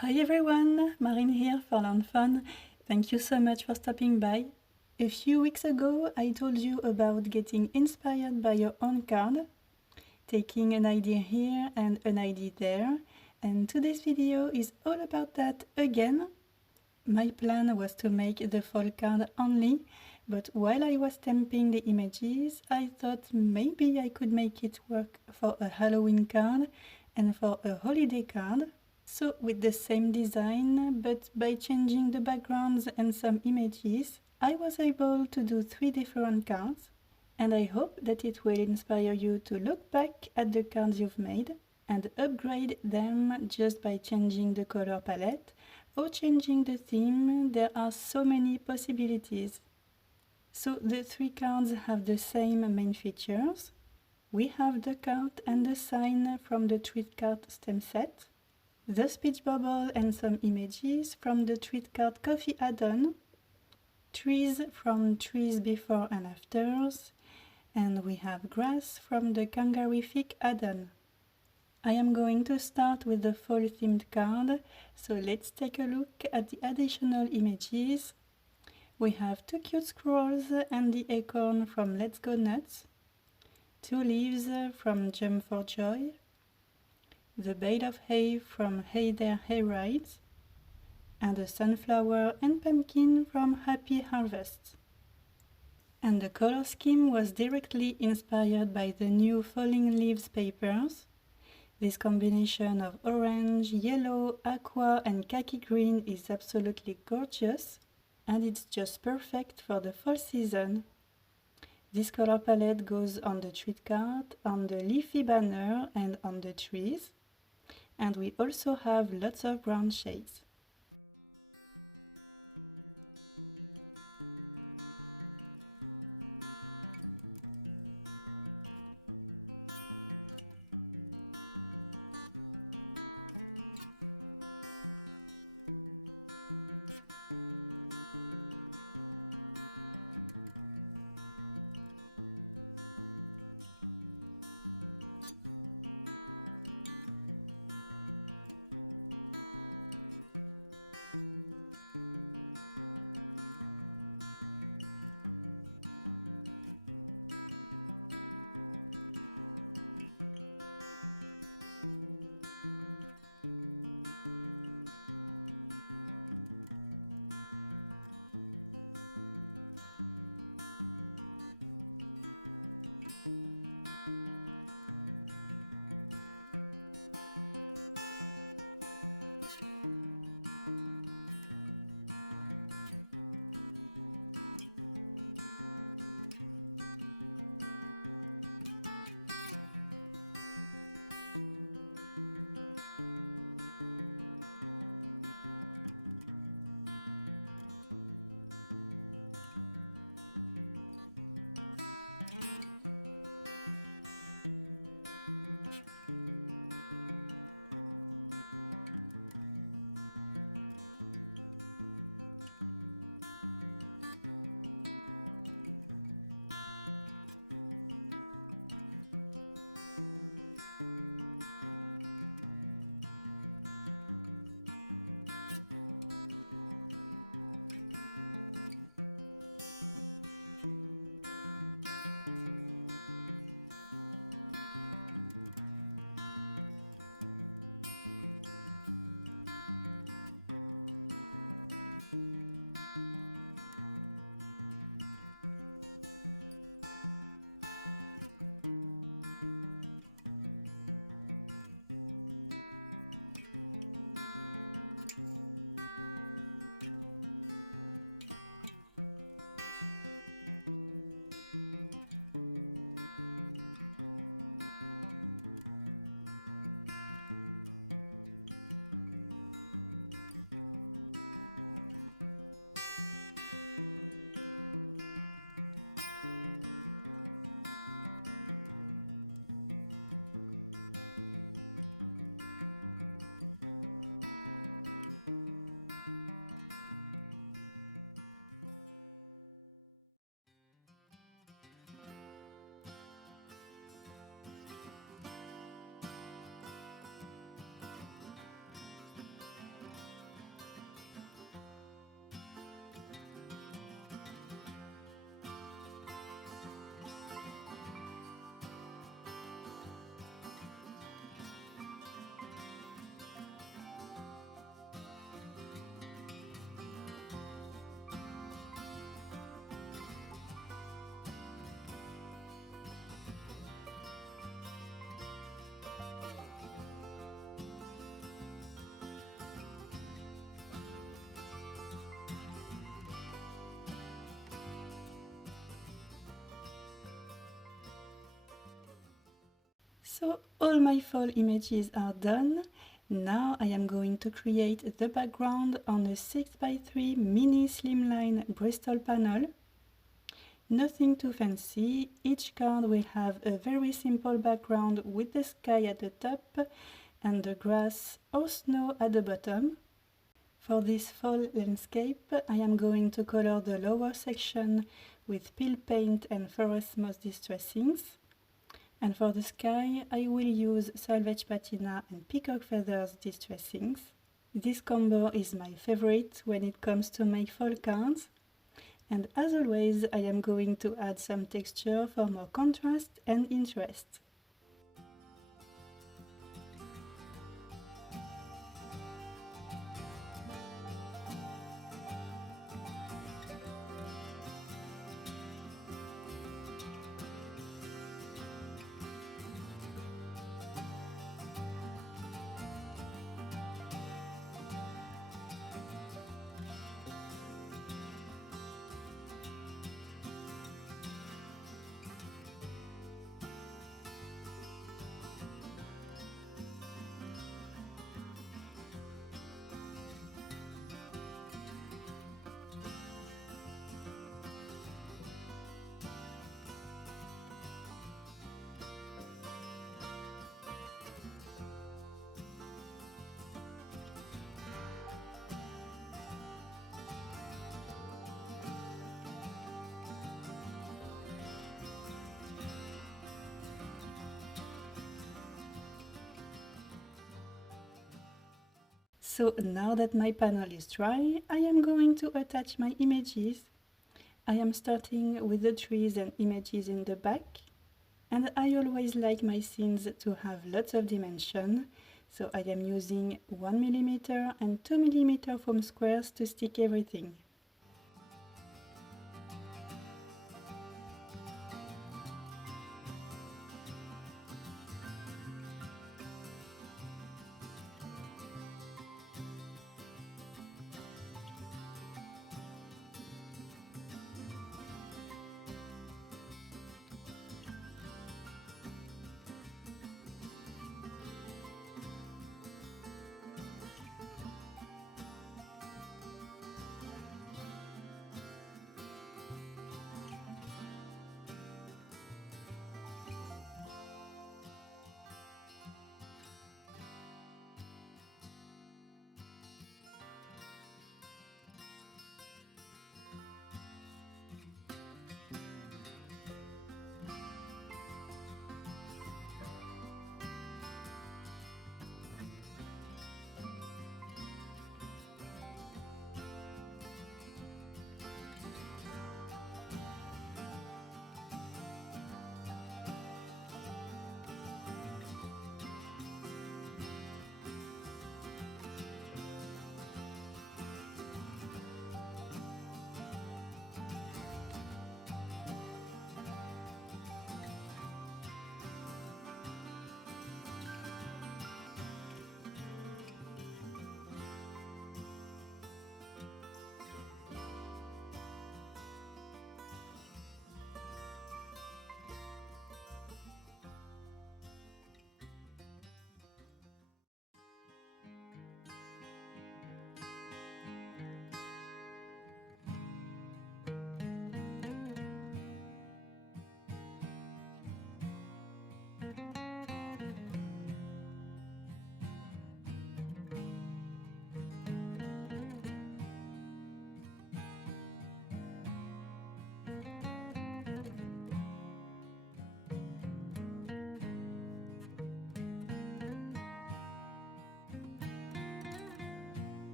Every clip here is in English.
Hi everyone, Marine here for FAWN. Thank you so much for stopping by. A few weeks ago I told you about getting inspired by your own card, taking an idea here and an idea there, and today's video is all about that again. My plan was to make the fall card only, but while I was stamping the images I thought maybe I could make it work for a Halloween card and for a holiday card. So with the same design, but by changing the backgrounds and some images, I was able to do 3 different cards, and I hope that it will inspire you to look back at the cards you've made and upgrade them just by changing the color palette or changing the theme. There are so many possibilities. So the 3 cards have the same main features. We have the card and the sign from the tweed card stamp set, the speech bubble and some images from the tweed card coffee add-on, trees from trees before and afters, and we have grass from the kangarific add-on. I am going to start with the fall themed card, so let's take a look at the additional images. We have 2 cute squirrels and the acorn from Let's Go Nuts, 2 leaves from Jump for Joy, the bale of hay from Hey There Hay Rides, and a sunflower and pumpkin from Happy Harvest. And the color scheme was directly inspired by the new Falling Leaves papers. This combination of orange, yellow, aqua and khaki green is absolutely gorgeous, and it's just perfect for the fall season. This color palette goes on the tweed card, on the leafy banner and on the trees. And we also have lots of brown shades. So all my fall images are done. Now I am going to create the background on a 6x3 mini slimline Bristol panel. Nothing too fancy, each card will have a very simple background with the sky at the top and the grass or snow at the bottom. For this fall landscape, I am going to color the lower section with peel paint and forest moss distressings. And for the sky, I will use salvaged patina and peacock feathers distressings. This combo is my favorite when it comes to make fall cards. And as always, I am going to add some texture for more contrast and interest. So now that my panel is dry, I am going to attach my images. I am starting with the trees and images in the back. And I always like my scenes to have lots of dimension. So I am using 1mm and 2mm foam squares to stick everything.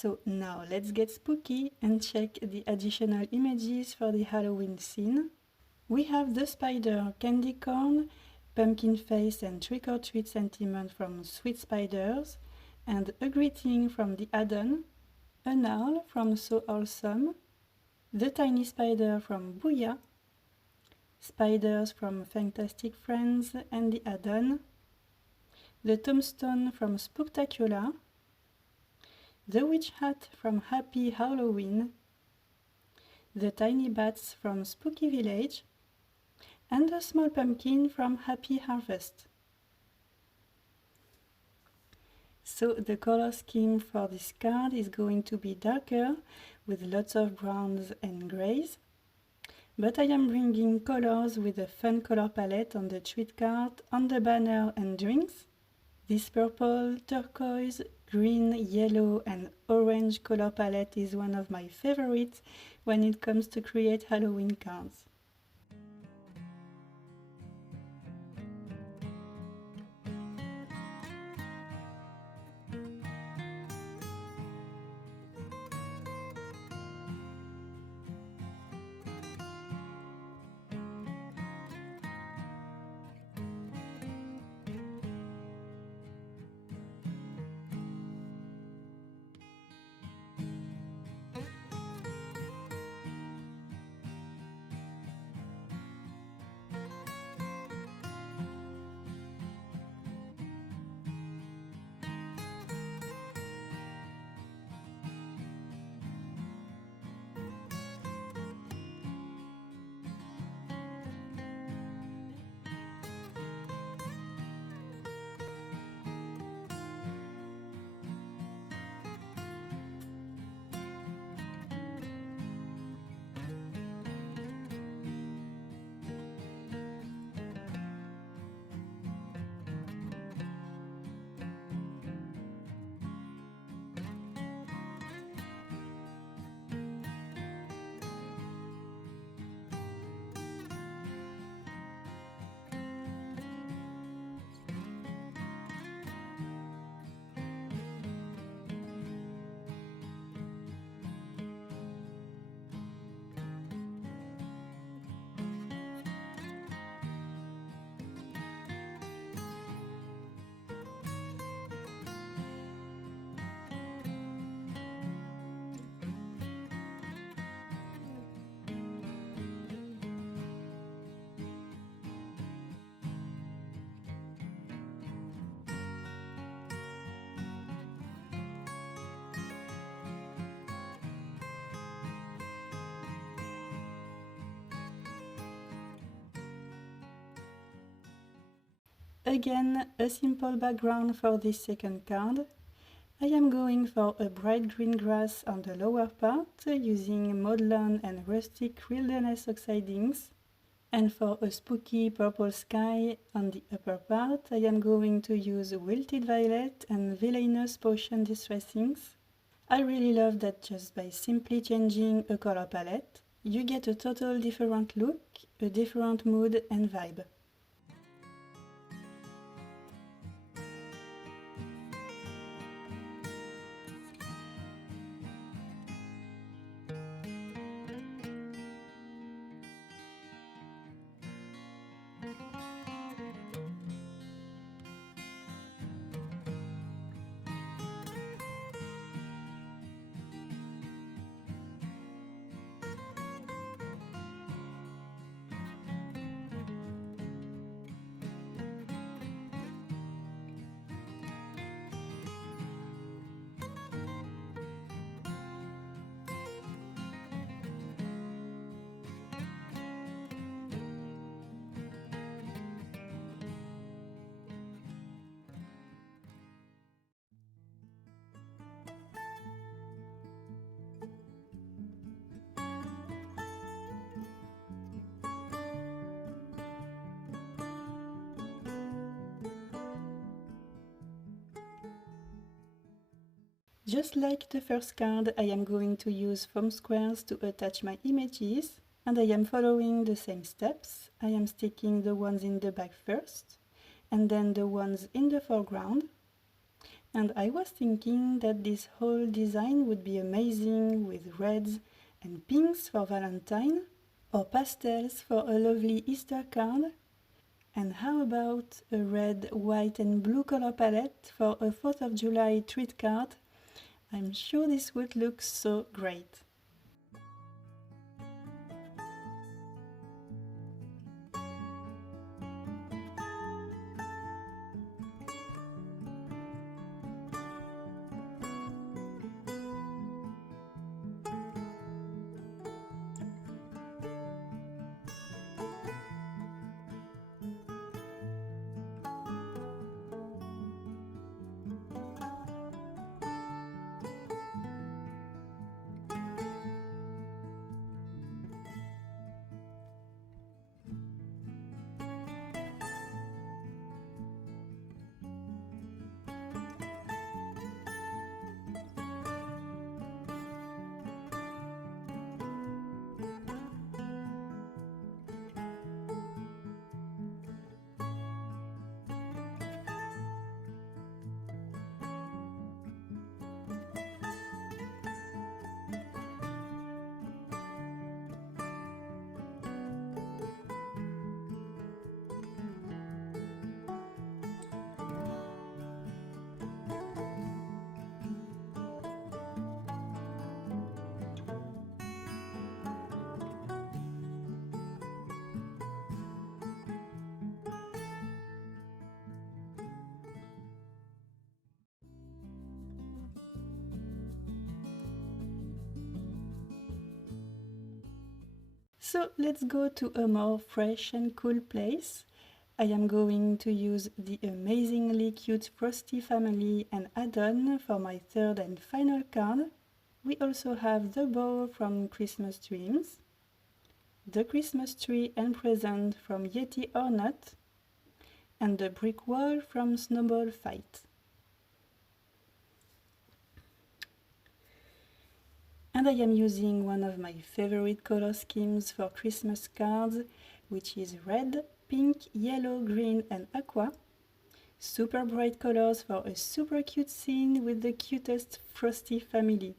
So now let's get spooky and check the additional images for the Halloween scene. We have the spider candy corn, pumpkin face and trick-or-treat sentiment from Sweet Spiders, and a greeting from the add-on, an owl from So Awesome, the tiny spider from Booyah, spiders from Fantastic Friends and the add-on, the tombstone from Spooktacular, the witch hat from Happy Halloween, the tiny bats from Spooky Village, and the small pumpkin from Happy Harvest. So the color scheme for this card is going to be darker with lots of browns and grays, but I am bringing colors with a fun color palette on the treat card, on the banner and drinks. This purple, turquoise, green, yellow and orange color palette is one of my favorites when it comes to create Halloween cards. Again, a simple background for this second card. I am going for a bright green grass on the lower part using mowed lawn and rustic wilderness oxidings. And for a spooky purple sky on the upper part, I am going to use wilted violet and villainous potion distressings. I really love that just by simply changing a color palette, you get a total different look, a different mood and vibe. Just like the first card, I am going to use foam squares to attach my images, and I am following the same steps. I am sticking the ones in the back first, and then the ones in the foreground. And I was thinking that this whole design would be amazing with reds and pinks for Valentine, or pastels for a lovely Easter card. And how about a red, white and blue color palette for a 4th of July treat card? I'm sure this would look so great. So let's go to a more fresh and cool place. I am going to use the amazingly cute Frosty family and add-on for my third and final card. We also have the bow from Christmas Dreams, the Christmas tree and present from Yeti or Not, and the brick wall from Snowball Fight. And I am using one of my favorite color schemes for Christmas cards, which is red, pink, yellow, green and aqua. Super bright colors for a super cute scene with the cutest Frosty family.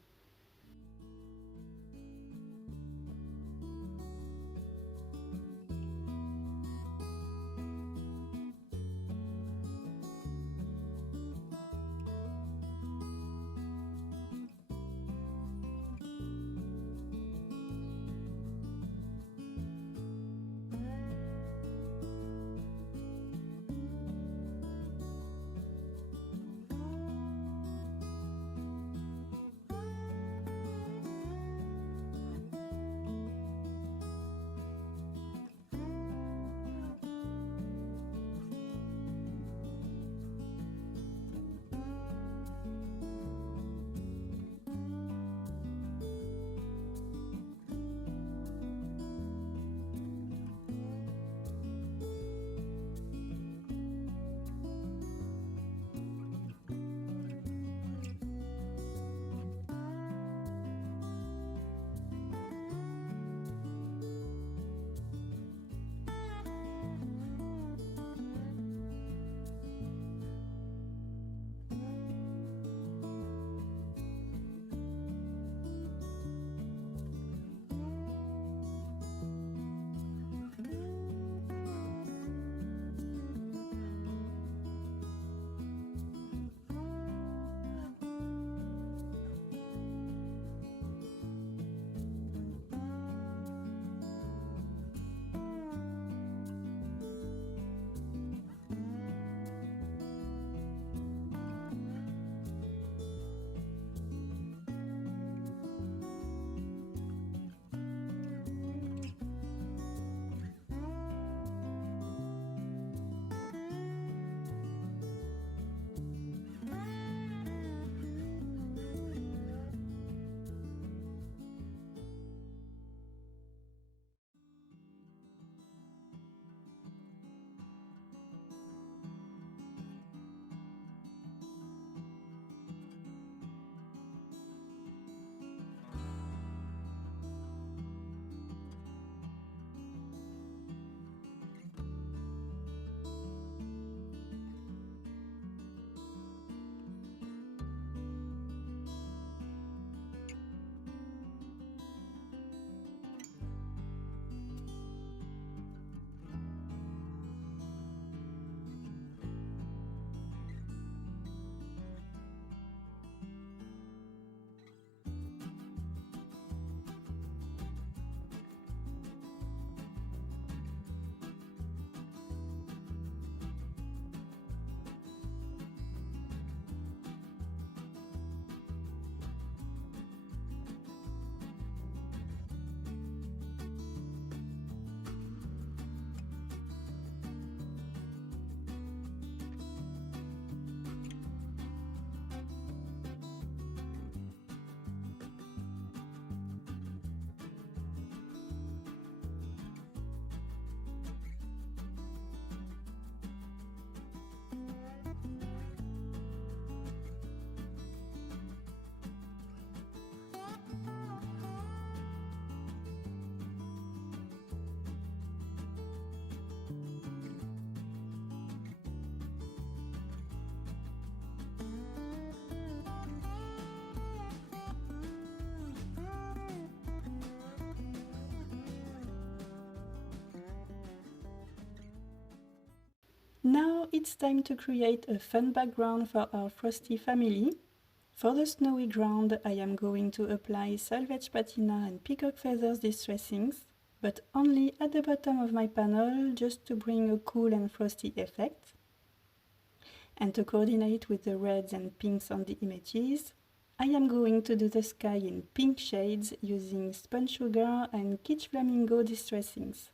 Now it's time to create a fun background for our Frosty family. For the snowy ground, I am going to apply salvaged patina and peacock feathers distressings, but only at the bottom of my panel, just to bring a cool and frosty effect. And to coordinate with the reds and pinks on the images, I am going to do the sky in pink shades using spun sugar and kitsch flamingo distressings.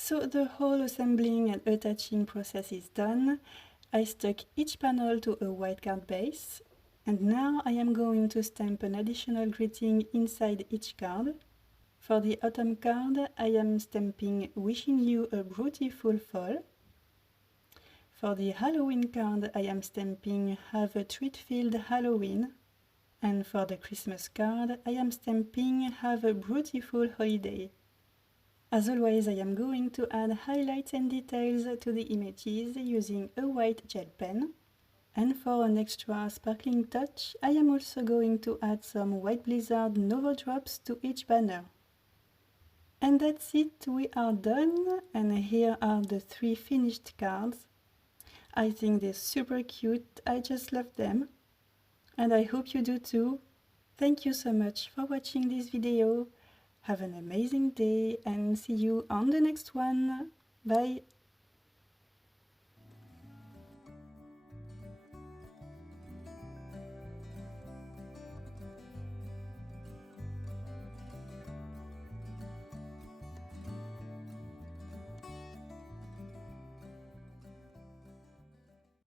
So the whole assembling and attaching process is done. I stuck each panel to a white card base, and now I am going to stamp an additional greeting inside each card. For the autumn card, I am stamping "Wishing you a beautiful fall." For the Halloween card, I am stamping "Have a treat-filled Halloween." And for the Christmas card, I am stamping "Have a beautiful holiday." As always, I am going to add highlights and details to the images using a white gel pen. And for an extra sparkling touch, I am also going to add some White Blizzard Nuvo drops to each banner. And that's it, we are done, and here are the 3 finished cards. I think they're super cute, I just love them. And I hope you do too. Thank you so much for watching this video. Have an amazing day and see you on the next one. Bye!